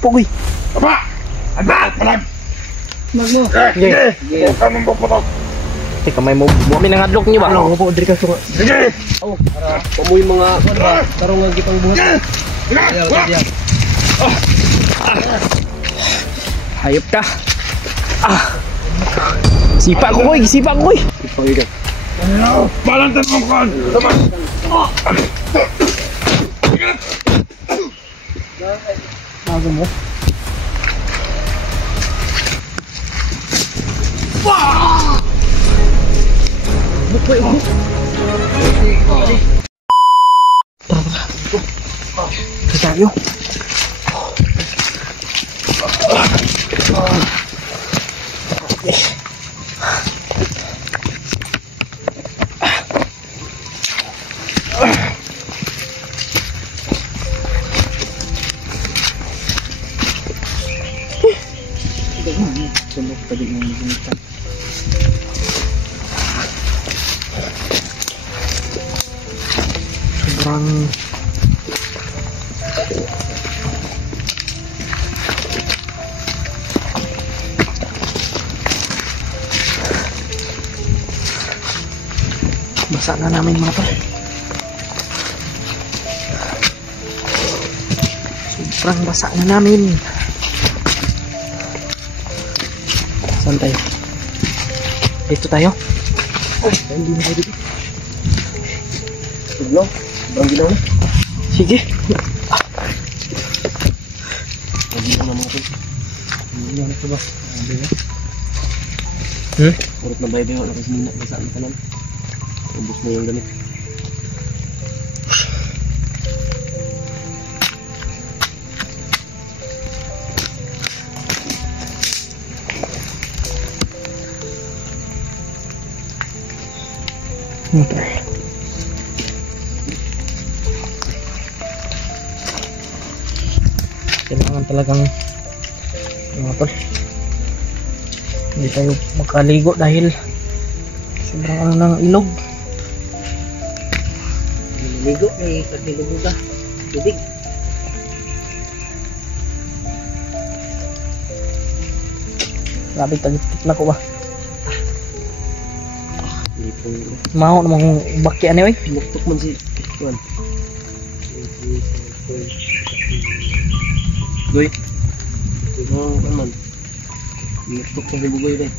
Pugoy. Teka, may mo minangadlok niyo ba? Ano po diri ka suka. Oh, para pamoy mga kuan ba? Tarong nga gipang buhat. Hayop ka. Sipa ko boy, sipa ko boy. Balantan mo kon. Ako mo. Tayo. Sobrang basa na namin mga tol. Sobrang basa na namin. Saan tayo? Dito tayo? Hindi na dito. Tuglo, bang ginaw. Sige. Hindi na naman. Hindi na ito ba? Urot na bayo na kasi nina sa kanan. Ubos na yung damit. Okay. Kailangan talagang mga tol, hindi tayo makaligo dahil sobrang ano ng ilog. Ligo may kagilog ka. Tubig. Grabe tagit na ko ba? Lipong Maho namang baki ano eh. pinuktok man si kuan. Goy. Ano man? Pinuktok sa bugoy dai.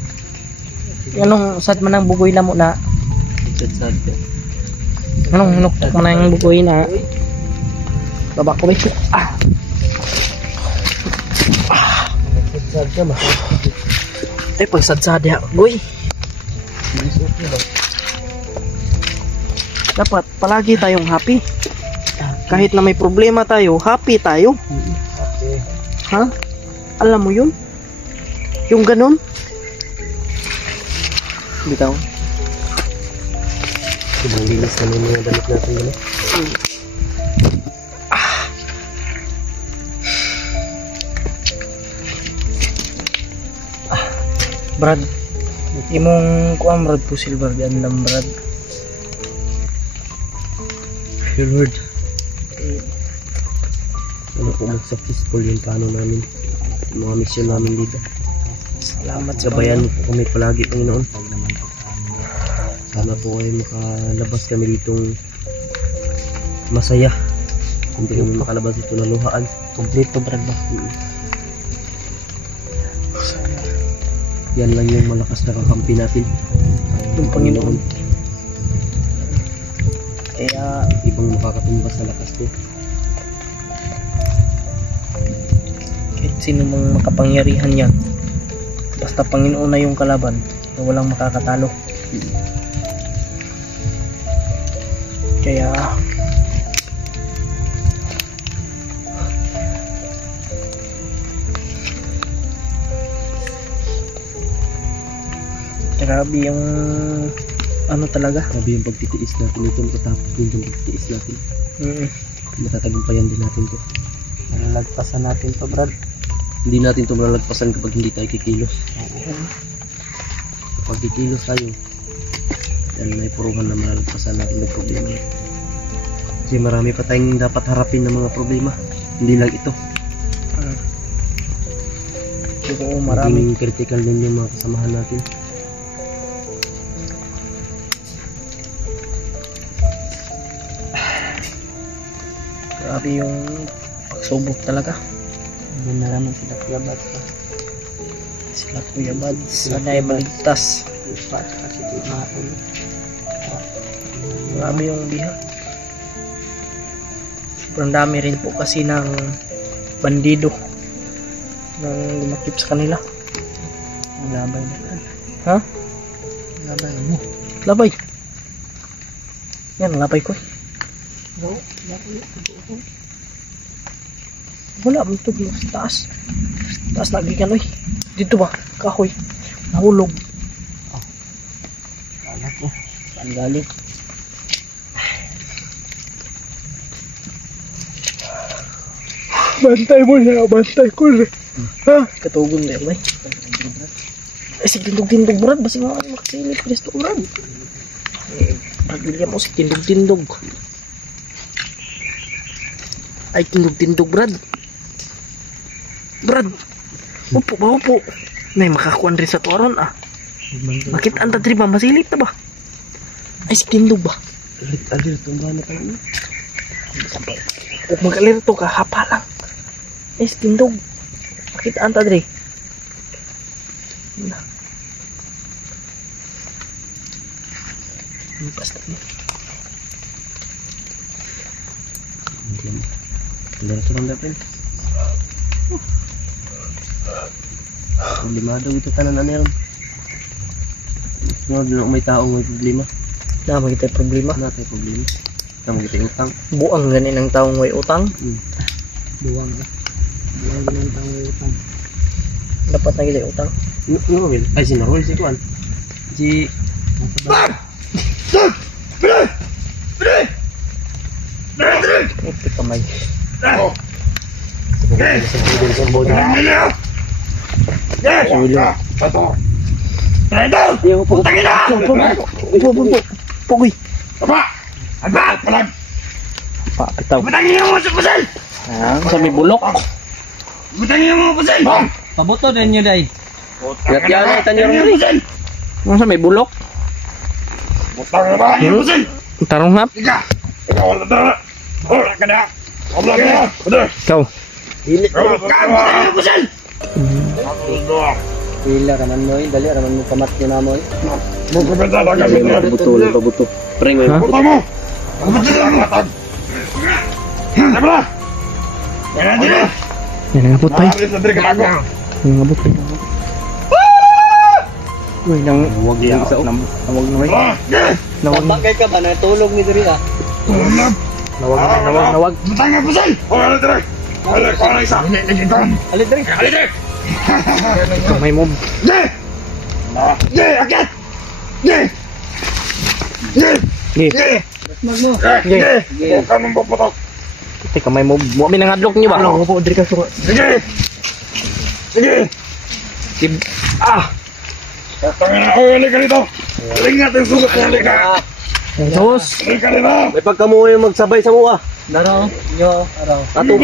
Anong sad man ang bugoy na mo na? Sad. Anong nuktok man ang bugoy na? Baba ko ba? Sad ka ba? Pag sad ya, goy. Dapat palagi tayong happy. Kahit na may problema tayo, happy tayo. Ha? Alam mo yun? Yung ganun? Bitaw. Sobrang linis naman yung damit natin dito. Brad, imong kuam Brad po silver gandam Brad. Dear Lord, ano po mag-successful yung plano namin, yung mga mission namin dito. Salamat sa Gabayan mo po kami palagi, Panginoon. Sana po ay makalabas kami ditong masaya. Hindi kami makalabas dito na luhaan. kompleto Brad ba? Yan lang yung malakas na kakampi natin, Yung Panginoon. Kaya ibang makakatumbas sa lakas ko. kahit sino mang makapangyarihan yan, basta Panginoon na yung kalaban, walang makakatalo. Kaya grabe yung ano talaga. Grabe yung pagtitiis natin ito, matatapos din yung pagtitiis natin. Matatagumpayan din natin to. Nalagpasan natin to Brad. Hindi natin ito malalagpasan kapag hindi tayo kikilos. Kapag kikilos tayo, Yan, may puruhan na malalagpasan natin ng problema. Kasi marami pa tayong dapat harapin ng mga problema. Hindi lang ito. Oo, marami. Maging critical din yung mga kasamahan natin. Grabe yung pagsubok talaga. Hindi na naman sila Kuya Bads pa. Sila Kuya Bads. Sana ay maligtas. Kasi di maul. Grabe yung biha. Sobrang dami rin po kasi ng bandido nang lumakip sa kanila. Ang labay na ka. Ha? Ang labay mo. Labay. Yan, labay ko. Oo. Wala mo ito sa taas. Sa taas lagi ka no. Dito ba? Kahoy. Nahulog. Kala ko. Saan galing? Bantay mo na, bantay ko na. Ha? Katugon na yun, ay, si tindog-tindog, Brad. Basi nga makasilip ko dito, Brad. Pagbilya mo si tindog-tindog. Ay, tindog-tindog, Brad. Brad. Upo ba, upo. May makakuan rin sa tuwaron, ah. Bakit anta diri ba? Masilip na ba? Ay, si tindog ba? Alir, tumba na tayo. Huwag mag-alir to, kahapa lang. Ay, si tindog. Bakit anta diri? Basta ni. Alir, tumba natin. Problemado ito tanan na yan. May taong may problema. Na magita problema. Wala tayong problema. Na magita utang. Buang ganin ang taong may utang. Buwang ka. Buwang ka ng tao utang. Dapat na kita utang. No, ay si Norway si Kuan. Si Ito kamay. Pugoy. Papitaw. Sa may bulok. Pabuto din nyo day. Yat-yana tanyo rin. Sa may bulok. Tarong hap. Ikaw. Pila raman mo eh. Dali raman mo kamat nyo na mo eh. Pabuto. Pring may pabuto. Yan ang abot tayo. Yan ang abot tayo. Uy, Huwag lang sa nawag na may. Nawag na. Bakit ka ba? Natulog ni Diri ah. Nawag. Alit Diri. Kamay mo. Ge. Magmo. Ge. Ito kamay mo. Mo mi nangadlok niyo ba? Ano po diri ka suko. Ah. Sus. May pagkamuhay magsabay sa mua. Daro. Nyo. Araw. Ato.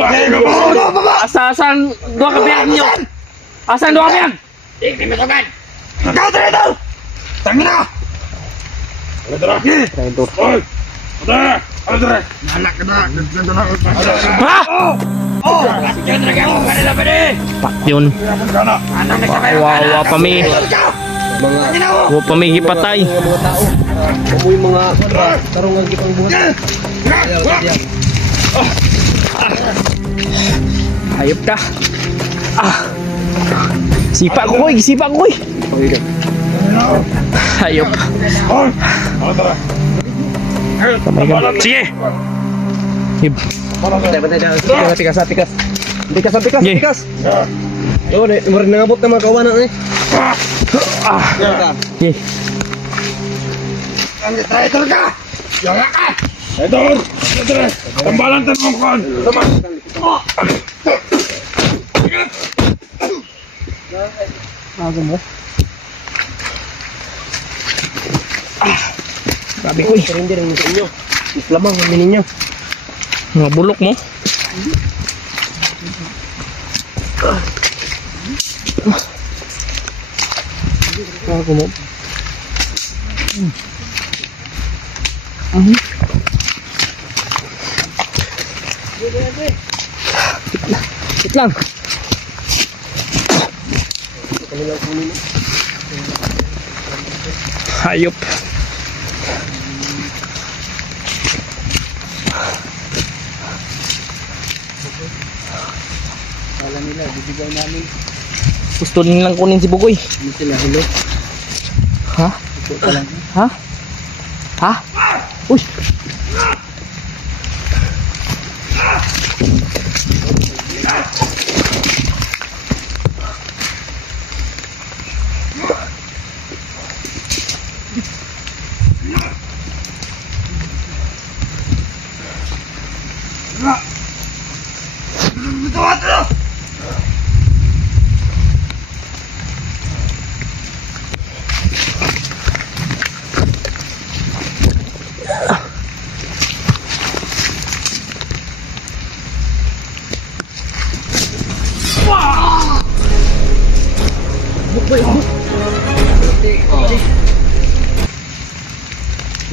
Asan dua ka biyag niyo? Asan dua ka biyag? Traitor. Ha? Pak yun. Wawa pa mi. Wawa pa mi gipatay. Mga tao. Amoy mga tarungan gipang buhat. Hayop ka. Sipa ko koy, sipa ko koy. Hayop. Kamay ka. Sige. Hib. Pikas. Ye. Yo, rin nangabot na mga kawanan eh. Ye. Tambalan tanong ko. Bago mo. Grabe ko eh. Surrender ang sa inyo. Lamang ang ninyo. Mga bulok mo. Ako mo. Wait lang. Hayop. Kala nila, bibigay namin. Gusto nilang kunin si Bugoy. Hindi sila hilo. Ha? Ito pa lang. Ha? Ha? Uy!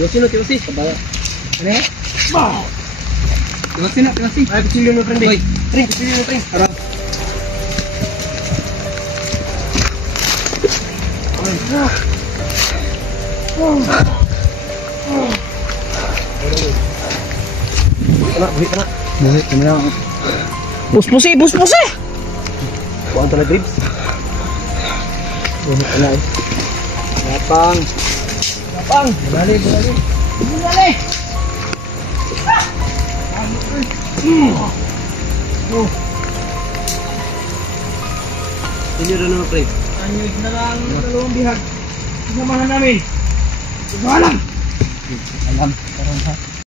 Tiyosi no, tiyosi. Kabaya. Ano eh? Tiyosi na, tiyosi. Ay, kutsilyo no, friend. Friend, kutsilyo no, friend. Harap. Buhit ka na. Buhit, kami na. Puspusi! Puspusi! Buwan talaga ribs. Buhit na eh. Lapang. Lapang. Bulali, bulali. Bulali! Inyo rin naman, pre. Anyos na lang dalawang bihag. Samahan namin. Alam. Alam. Parang ha.